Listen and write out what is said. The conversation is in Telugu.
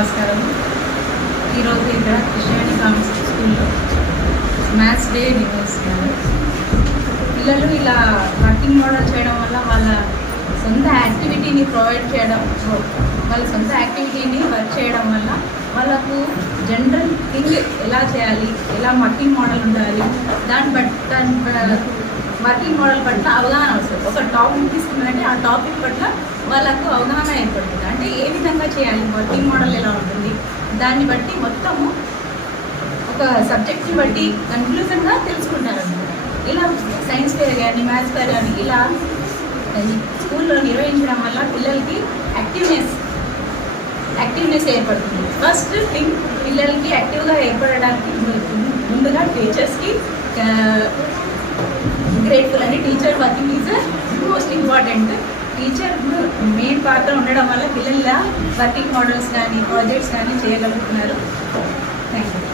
నమస్కారం ఈరోజు ఇక్కడ కృష్ణవేణి స్వామి స్కూల్లో మ్యాథ్స్ డే నిర్వహిస్తున్నారు పిల్లలు ఇలా వర్కింగ్ మోడల్ చేయడం వల్ల వాళ్ళ సొంత యాక్టివిటీని ప్రొవైడ్ చేయడం వాళ్ళ సొంత యాక్టివిటీని వర్క్ చేయడం వల్ల వాళ్ళకు జనరల్ థింగ్ ఎలా చేయాలి ఎలా వర్కింగ్ మోడల్ ఉండాలి దాన్ని బట్టి దాని వర్కింగ్ మోడల్ పట్ల అవగాహన వస్తుంది ఒక టాపిక్ తీసుకున్నారంటే ఆ టాపిక్ పట్ల వాళ్ళకు అవగాహన ఏర్పడుతుంది. అంటే ఏ విధంగా చేయాలి? వర్కింగ్ మోడల్ ఎలా ఉంటుంది? దాన్ని బట్టి మొత్తము ఒక సబ్జెక్ట్ని బట్టి కన్క్లూజన్గా తెలుసుకుంటారు అన్నమాట ఇలా సైన్స్ ఫేర్ కానీ మ్యాథ్స్ ఫేర్ కానీ ఇలా స్కూల్లో నిర్వహించడం వల్ల పిల్లలకి యాక్టివ్నెస్ యాక్టివ్నెస్ ఏర్పడుతుంది. ఫస్ట్ థింగ్ పిల్లలకి యాక్టివ్గా ఏర్పడడానికి ముందుగా టీచర్స్కి గ్రేట్ఫుల్ అని teacher working is most important teacher main పాత్ర ఉండడం వల్ల పిల్లల వర్కింగ్ మోడల్స్ కానీ ప్రాజెక్ట్స్ కానీ చేయగలుగుతున్నారు. Thank you